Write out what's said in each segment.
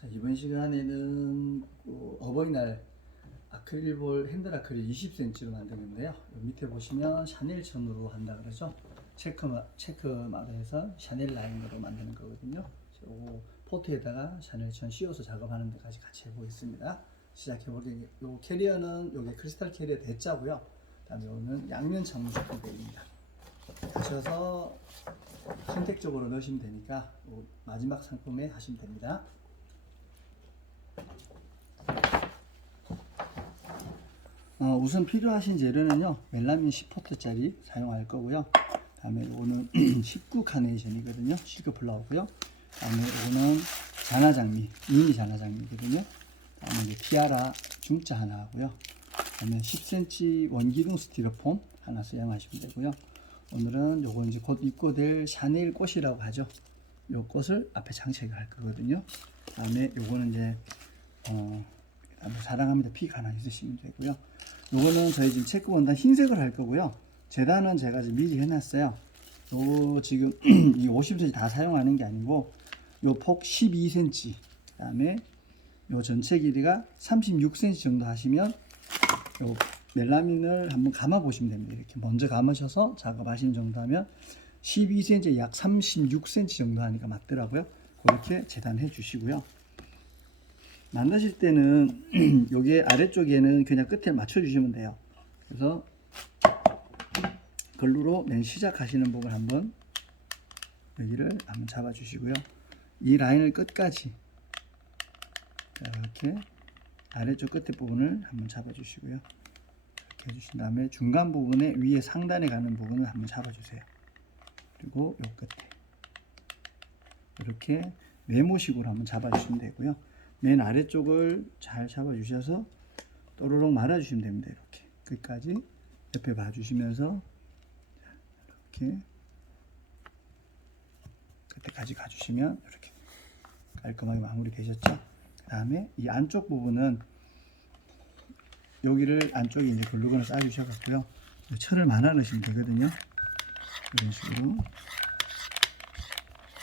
자, 이번 시간에는 그 어버이날 아크릴볼 핸들 아크릴 20cm로 만드는데요. 밑에 보시면 샤넬 천으로 한다 그러죠. 체크 마, 체크 마다 해서 샤넬 라인으로 만드는 거거든요. 요 포트에다가 샤넬 천 씌워서 작업하는 데까지 같이 해보겠습니다. 시작해 볼게요. 요 캐리어는 요게 크리스탈 캐리어 대자고요. 그다음에 요는 양면 창문 슈퍼백입니다. 하셔서 선택적으로 넣으시면 되니까 요 마지막 상품에 하시면 됩니다. 어, 우선 필요하신 재료는요 멜라민 10포트짜리 사용할 거고요. 다음에 이거는 19 카네이션이거든요. 실크 플라워고요. 다음에 이거는 자나장미 미니 자나장미거든요. 다음에 이제 티아라 중자 하나 하고요. 다음에 10cm 원기둥 스티로폼 하나 사용하시면 되고요. 오늘은 요거 이제 곧 입고 될 샤넬 꽃이라고 하죠. 요 꽃을 앞에 장착을 할 거거든요. 다음에 요거는 이제 어, 사랑합니다 픽 하나 있으시면 되고요. 요거는 저희 지금 체크 원단 흰색을 할 거고요. 재단은 제가 지금 미리 해놨어요. 요 지금 이 50cm 다 사용하는 게 아니고 요 폭 12cm 그다음에 요 전체 길이가 36cm 정도 하시면 요 멜라민을 한번 감아 보시면 됩니다. 이렇게 먼저 감으셔서 작업하시는 정도 하면 12cm 약 36cm 정도 하니까 맞더라고요. 그렇게 재단해 주시고요. 만드실 때는 여기 아래쪽에는 그냥 끝에 맞춰 주시면 돼요. 그래서 글루로 맨 시작하시는 부분 한번 여기를 한번 잡아 주시고요. 이 라인을 끝까지 자, 이렇게 아래쪽 끝에 부분을 한번 잡아 주시고요. 이렇게 해주신 다음에 중간 부분에 위에 상단에 가는 부분을 한번 잡아 주세요. 그리고 요 끝에 이렇게 네모식으로 한번 잡아 주시면 되고요. 맨 아래쪽을 잘 잡아 주셔서 또르륵 말아 주시면 됩니다. 이렇게 끝까지 옆에 봐 주시면서 이렇게 끝에까지 가 주시면 이렇게 깔끔하게 마무리 되셨죠? 그 다음에 이 안쪽 부분은 여기를 안쪽에 이제 글루건을 쌓아 주셔 갖고요. 철을 말아 넣으시면 되거든요. 이런 식으로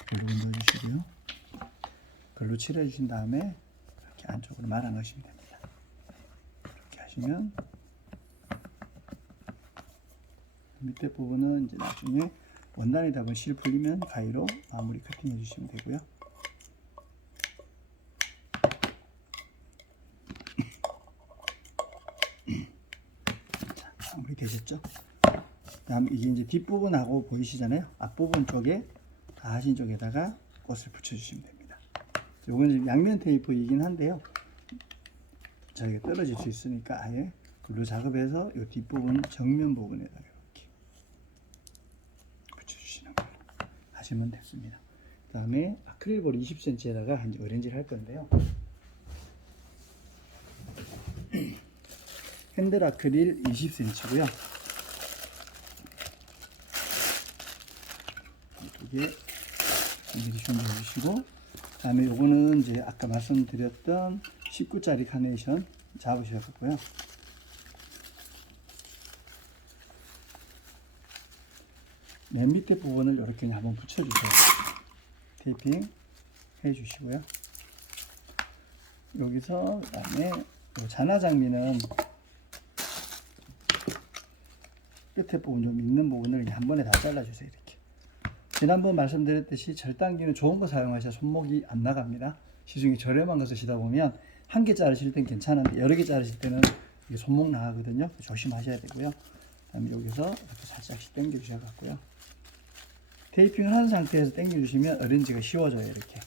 글루건 넣어 주시고요. 글로 칠해 주신 다음에 안쪽으로 말아 넣으시면 됩니다. 이렇게 하시면 밑에 부분은 이제 나중에 원단이 답은 실 풀리면 가위로 마무리 커팅해 주시면 되고요. 자, 마무리 되셨죠? 다음 이게 이제 뒷부분하고 보이시잖아요. 앞부분 쪽에 다 하신 쪽에다가 꽃을 붙여주시면 됩니다. 지금 양면 테이프이긴 한데요. 저희가 떨어질 수 있으니까 아예 글루 작업해서 이 뒷부분 정면 부분에다가 이렇게 붙여주시는 걸로 하시면 됐습니다. 그 다음에 아크릴볼 20cm에다가 이제 오렌지를 할 건데요. 핸들 아크릴 20cm고요. 이게 미리 준비해 주시고 그 다음에 요거는 이제 아까 말씀드렸던 19짜리 카네이션 잡으셔갖고요. 맨 밑에 부분을 이렇게 한번 붙여주세요. 테이핑 해주시고요. 여기서 그다음에 요 자나 장미는 끝에 부분 좀 있는 부분을 한 번에 다 잘라주세요. 이렇게. 지난번 말씀드렸듯이 절단기는 좋은 거 사용하셔야 손목이 안 나갑니다. 시중에 저렴한 거 쓰시다 보면 한 개 자르실 땐 괜찮은데 여러 개 자르실 때는 손목 나가거든요. 조심하셔야 되고요. 그다음에 여기서 이렇게 살짝씩 당겨 주셔갖고요. 테이핑을 한 상태에서 당겨 주시면 어렌지가 쉬워져요. 이렇게.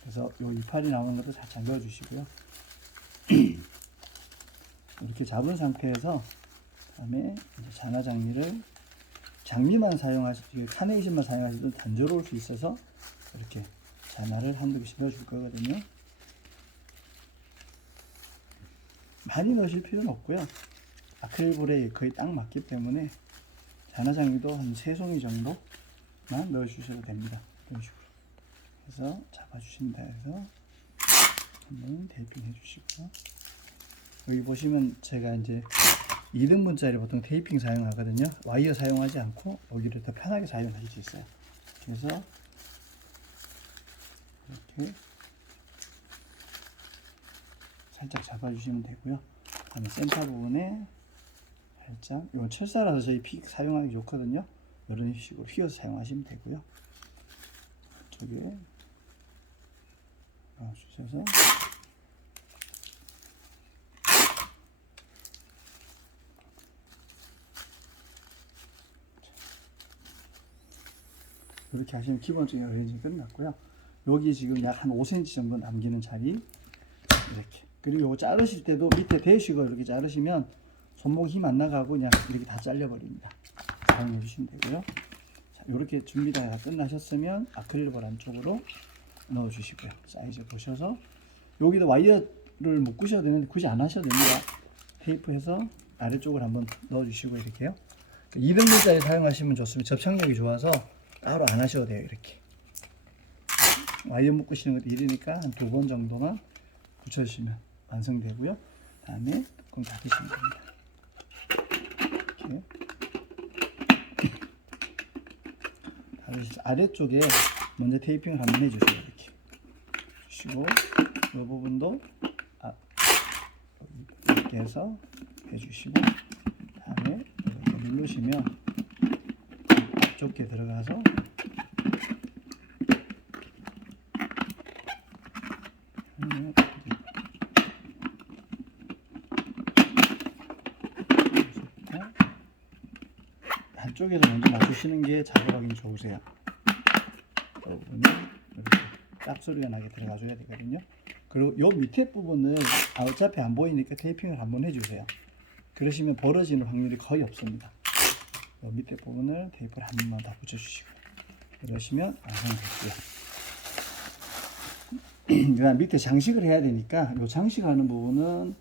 그래서 요 이파리 나오는 것도 살짝 넣어 주시고요. 이렇게 잡은 상태에서 그다음에 이제 자나 장미를 장미만 사용하시고 카네이션만 사용하셔도 단조로울 수 있어서 이렇게 자나를 한두 개씩 넣어줄 거거든요. 많이 넣으실 필요는 없고요. 아크릴볼에 거의 딱 맞기 때문에 자나 장미도 한세 송이 정도만 넣어주셔도 됩니다. 이런 식으로 해서 잡아주신다 해서 한번 테이핑 해 주시고요. 여기 보시면 제가 이제 2등분짜리 보통 테이핑 사용하거든요. 와이어 사용하지 않고 여기를 더 편하게 사용하실 수 있어요. 그래서 이렇게 살짝 잡아주시면 되고요. 그다음에 센터 부분에 살짝 이건 철사라서 저희 픽 사용하기 좋거든요. 이런 식으로 휘어서 사용하시면 되고요. 이쪽에 넣어주셔서 이렇게 하시면 기본적인 어레인지 끝났고요. 여기 지금 약 한 5cm 정도 남기는 자리 이렇게 그리고 요거 자르실 때도 밑에 대시고 이렇게 자르시면 손목 힘 안 나가고 그냥 이렇게 다 잘려버립니다. 사용해 주시면 되고요. 자, 이렇게 준비가 다 끝나셨으면 아크릴볼 안쪽으로 넣어 주시고요. 사이즈 보셔서 여기다 와이어를 묶으셔도 되는데 굳이 안 하셔도 됩니다. 테이프해서 아래쪽을 한번 넣어 주시고 이렇게요. 200ml짜리 사용하시면 좋습니다. 접착력이 좋아서 따로 안 하셔도 돼요. 이렇게. 와이어 묶으시는 것도 일이니까 한 두 번 정도만 붙여주시면 완성되고요. 다음에 뚜껑 닫으시면 됩니다. 이렇게. 닫으시죠. 아래쪽에 먼저 테이핑을 한번 해주세요. 이렇게. 주시고 이 부분도 아, 이렇게 해서 해주시고 다음에 이렇게 누르시면 앞쪽에 들어가서 음, 한쪽에서 먼저 맞추시는 게 작업하기 좋으세요. 딱 소리가 나게 들어가줘야 되거든요. 그리고 요 밑에 부분을 아, 어차피 안 보이니까 테이핑을 한번 해주세요. 그러시면 벌어지는 확률이 거의 없습니다. 요 밑에 부분을 테이프를 한 번만 더 붙여주시고 이러시면 완성됐고요. 그다음 밑에 장식을 해야 되니까 요 장식하는 부분은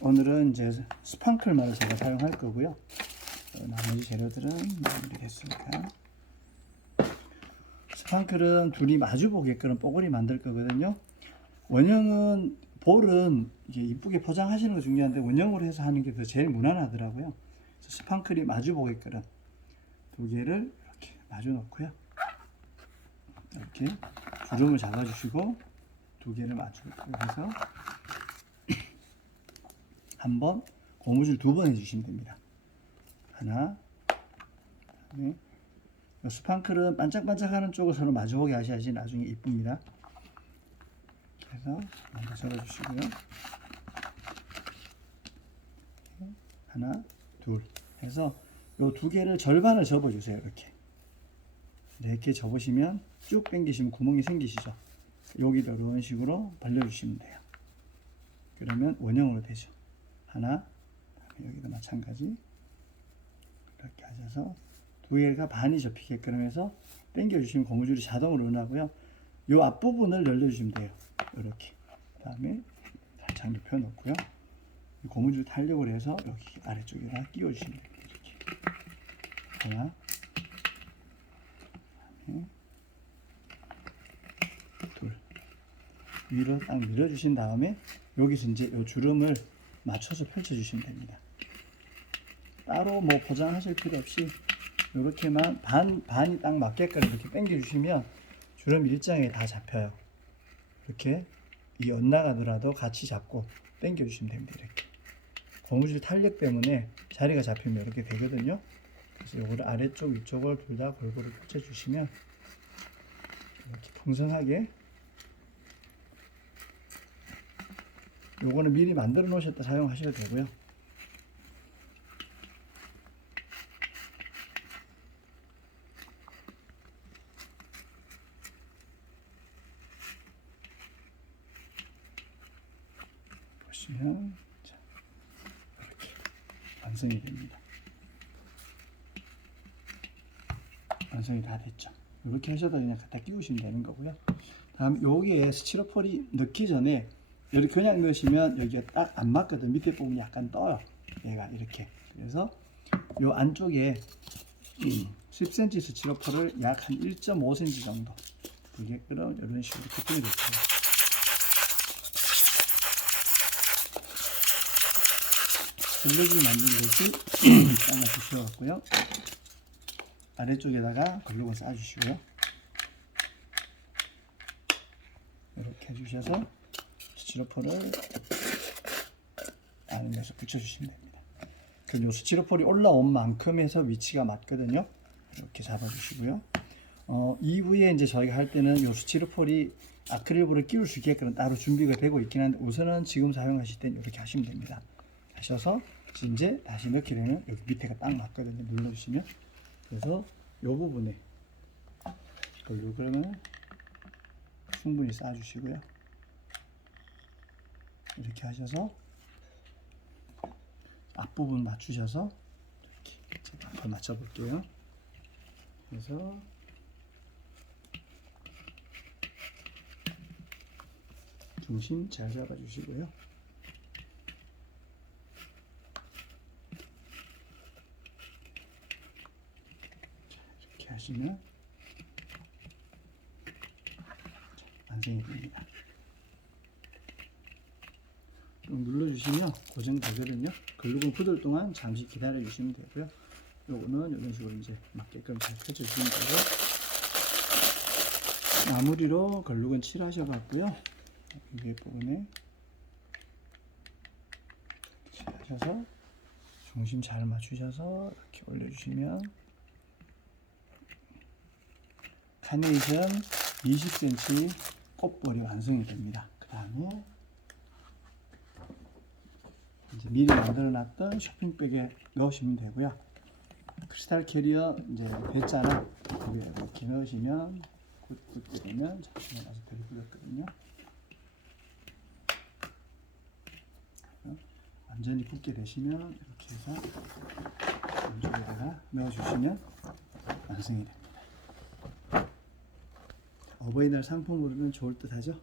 오늘은 이제 스판클만을 제가 사용할 거고요. 어, 나머지 재료들은 마무리됐으니까 스판클은 둘이 마주 보게끔 뽀글이 만들 거거든요. 원형은 볼은 이쁘게 포장하시는 거 중요한데 원형으로 해서 하는 게 더 제일 무난하더라고요. 스판클이 마주 보게끔 두 개를 이렇게 마주 놓고요. 이렇게 주름을 잡아주시고 두 개를 마주 해서 한 번 고무줄 두 번 해주시면 됩니다. 하나, 이 스판클은 반짝반짝하는 쪽을 서로 마주보게 하셔야지 나중에 이쁩니다. 그래서 먼저 접어주시고요. 하나, 둘 해서 이두 개를 절반을 접어주세요. 이렇게 이렇게 접으시면 쭉 당기시면 구멍이 생기시죠. 여기도 이런 식으로 벌려주시면 돼요. 그러면 원형으로 되죠. 하나, 여기도 마찬가지 이렇게 하셔서 두 개가 반이 접히게끔 해서 당겨주시면 고무줄이 자동으로 나고요. 이 앞부분을 열려주시면 돼요. 이렇게. 그 다음에 살짝 눕혀놓고요. 이 고무줄 탄력을 해서 여기 아래쪽에다 끼워주시면 됩니다. 이렇게. 하나, 둘. 위로 딱 밀어주신 다음에 여기서 이제 이 주름을 맞춰서 펼쳐주시면 됩니다. 따로 뭐 포장하실 필요 없이 이렇게만 반 반이 딱 맞게끔 이렇게 당겨 주시면 주름 일정에 다 잡혀요. 이렇게 이 엇나가더라도 같이 잡고 당겨 주시면 됩니다. 이렇게 고무줄 탄력 때문에 자리가 잡히면 이렇게 되거든요. 그래서 이거를 아래쪽 위쪽을 둘 다 골고루 펼쳐 주시면 이렇게 풍성하게 요거는 미리 만들어 놓으셨다 사용하셔도 되고요. 보시면 자, 이렇게 완성이 됩니다. 완성이 다 됐죠. 이렇게 하셔도 그냥 갖다 끼우시면 되는 거고요. 다음 여기에 스티로폴이 넣기 전에 이렇게 그냥 넣으시면 여기가 딱 안 맞거든. 밑에 부분이 약간 떠요. 얘가 이렇게. 그래서 요 안쪽에 10cm 스티로폴을 약 한 1.5cm 정도 그게 끌어 이런 식으로 코팅이 됐어요. 글루기 만든 것이 잘라 주셔갖고요. 아래쪽에다가 글루건 싸주시고요. 이렇게 해주셔서 스티로폴을 나누면서 붙여주시면 됩니다. 그 요수 치료폴이 올라온 만큼 해서 위치가 맞거든요. 이렇게 잡아주시고요. 어, 이후에 이제 저희가 할 때는 요수 치료폴이 아크릴볼을 끼울 수 있게끔 따로 준비가 되고 있긴 한데 우선은 지금 사용하실 땐 이렇게 하시면 됩니다. 하셔서 이제 다시 넣게 되면 여기 밑에가 딱 맞거든요. 눌러주시면 그래서 이 부분에 글루그램을 충분히 싸주시고요. 이렇게 하셔서 앞부분 맞추셔서 이렇게 앞을 맞춰볼게요. 그래서 중심 잘 잡아주시고요. 이렇게 하시면 완성이 됩니다. 좀 눌러주시면 고정되거든요. 글루건 굳을 동안 잠시 기다려 주시면 되고요. 요거는 이런 식으로 이제 맞게끔 잘 펴주시면 되고 마무리로 글루건 칠하셔 갖고요. 위에 부분에 칠하셔서 중심 잘 맞추셔서 이렇게 올려주시면 카네이션 20cm 꽃볼이 완성이 됩니다. 그 다음에 이제 미리 만들어 놨던 쇼핑백에 넣으시면 되고요. 크리스탈 캐리어 이제 여기 이렇게 넣으시면 굿 굳게 되면 잠시만 와서 별이 굳었거든요. 완전히 굳게 되시면 이렇게 해서 안쪽에다가 넣어주시면 완성이 됩니다. 어버이날 상품으로는 좋을 듯 하죠?